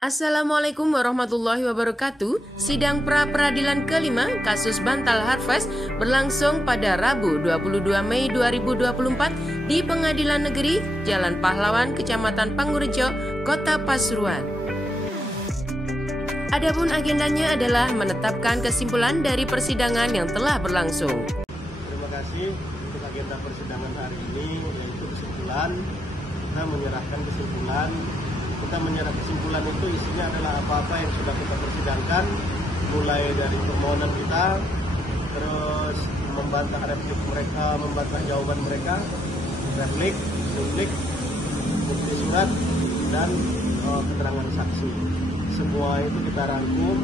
Assalamualaikum warahmatullahi wabarakatuh. Sidang pra-peradilan kelima kasus Bantal Harvest berlangsung pada Rabu 22 Mei 2024 di Pengadilan Negeri Jalan Pahlawan, Kecamatan Pangurejo, Kota Pasuruan. Adapun agendanya adalah menetapkan kesimpulan dari persidangan yang telah berlangsung. Terima kasih untuk agenda persidangan hari ini, yaitu kesimpulan. Kita menyerahkan kesimpulan. Kita menyerah kesimpulan itu isinya adalah apa-apa yang sudah kita persidangkan, mulai dari permohonan kita, terus membantah replik mereka, membantah jawaban mereka, replik, bukti surat, dan keterangan saksi. Semua itu kita rangkum,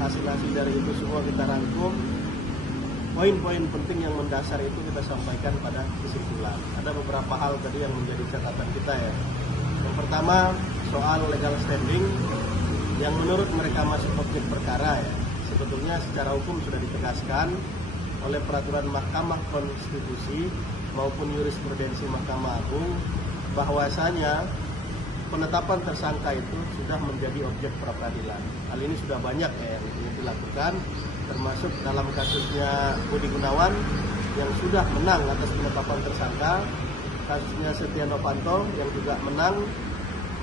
hasil-hasil dari itu semua kita rangkum. Poin-poin penting yang mendasar itu kita sampaikan pada kesimpulan. Ada beberapa hal tadi yang menjadi catatan kita ya. Yang pertama, soal legal standing yang menurut mereka masuk objek perkara ya. Sebetulnya secara hukum sudah ditegaskan oleh peraturan Mahkamah Konstitusi maupun jurisprudensi Mahkamah Agung bahwasanya penetapan tersangka itu sudah menjadi objek pra-peradilan. Hal ini sudah banyak ya yang dilakukan, termasuk dalam kasusnya Budi Gunawan yang sudah menang atas penetapan tersangka, kasusnya Setia Novanto yang juga menang,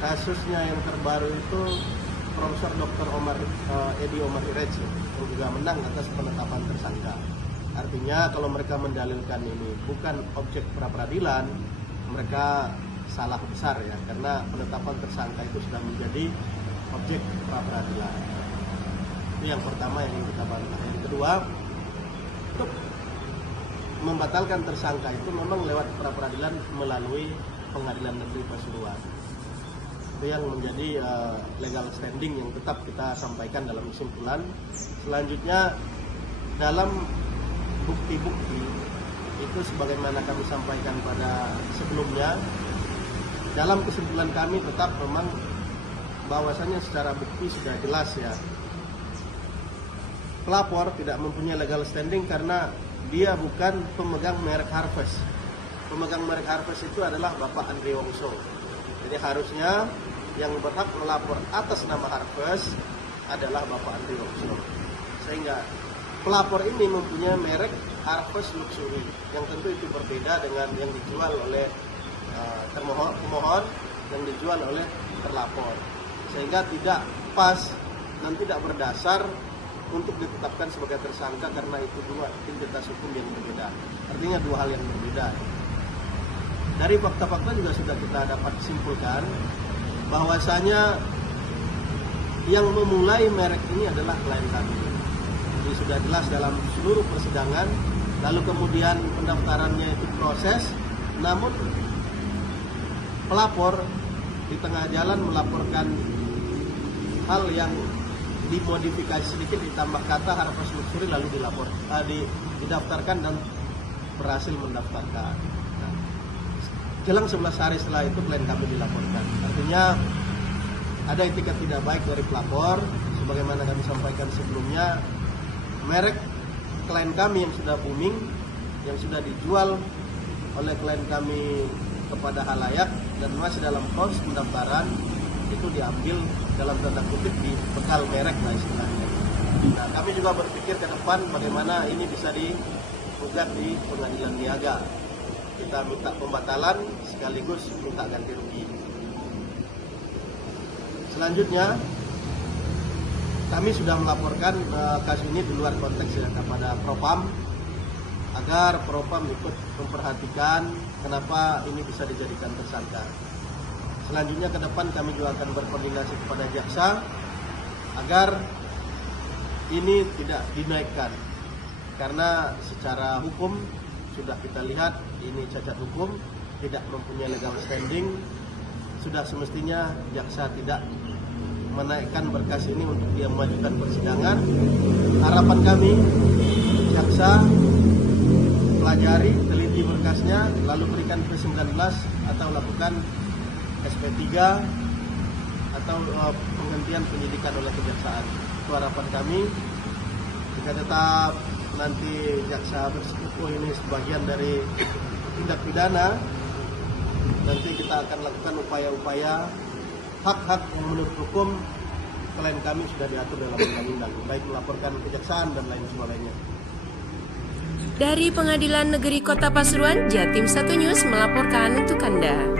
kasusnya yang terbaru itu Profesor Dr. Edi Omar Irec yang juga menang atas penetapan tersangka. Artinya kalau mereka mendalilkan ini bukan objek pra-peradilan, mereka salah besar ya, karena penetapan tersangka itu sudah menjadi objek pra-peradilan. Itu yang pertama yang ingin kita bantah. Yang kedua, untuk membatalkan tersangka itu memang lewat pra-peradilan melalui Pengadilan Negeri Pasuruan. Itu yang menjadi legal standing yang tetap kita sampaikan dalam kesimpulan. Selanjutnya, dalam bukti-bukti itu sebagaimana kami sampaikan pada sebelumnya, dalam kesimpulan kami tetap memang bahwasannya secara bukti sudah jelas ya, pelapor tidak mempunyai legal standing karena dia bukan pemegang merek Harvest. Pemegang merek Harvest itu adalah Bapak Andri Wongso. Jadi harusnya yang berhak melapor atas nama Harvest adalah Bapak Andri Wongso. Sehingga pelapor ini mempunyai merek Harvest Luxury yang tentu itu berbeda dengan yang dijual oleh pemohon yang dijual oleh terlapor. Sehingga tidak pas dan tidak berdasar untuk ditetapkan sebagai tersangka karena itu dua entitas hukum yang berbeda. Artinya dua hal yang berbeda. Dari fakta-fakta juga sudah kita dapat simpulkan bahwasanya yang memulai merek ini adalah klien kami. Jadi sudah jelas dalam seluruh persidangan, lalu kemudian pendaftarannya itu proses, namun pelapor di tengah jalan melaporkan hal yang dimodifikasi sedikit, ditambah kata Harvest Luxury, lalu didaftarkan dan berhasil mendaftarkan. Nah, jelang 11 hari setelah itu klien kami dilaporkan. Artinya ada etikat tidak baik dari pelapor. Sebagaimana kami sampaikan sebelumnya, merek klien kami yang sudah booming, yang sudah dijual oleh klien kami kepada halayak dan masih dalam proses pendaftaran, itu diambil dalam tanda kutip di bekal merek lah istilahnya. Nah, kami juga berpikir ke depan bagaimana ini bisa digugat di pengadilan niaga. Kita minta pembatalan sekaligus minta ganti rugi. Selanjutnya, kami sudah melaporkan kasus ini di luar konteks ya, kepada Propam agar Propam ikut memperhatikan kenapa ini bisa dijadikan tersangka. Selanjutnya ke depan kami juga akan berkoordinasi kepada jaksa agar ini tidak dinaikkan, karena secara hukum sudah kita lihat ini cacat hukum, tidak mempunyai legal standing. Sudah semestinya jaksa tidak menaikkan berkas ini untuk dia memajukan persidangan. Harapan kami jaksa pelajari, teliti berkasnya, lalu berikan P19 atau lakukan SP3 atau penghentian penyidikan oleh kejaksaan. Itu harapan kami. Jika tetap nanti jaksa bersikukuh ini sebagian dari tindak pidana, nanti kita akan lakukan upaya-upaya hak-hak yang menurut hukum klien kami sudah diatur dalam undang-undang, baik melaporkan kejaksaan dan lain sebagainya. Dari Pengadilan Negeri Kota Pasuruan, Jatim 1 News melaporkan untuk Anda.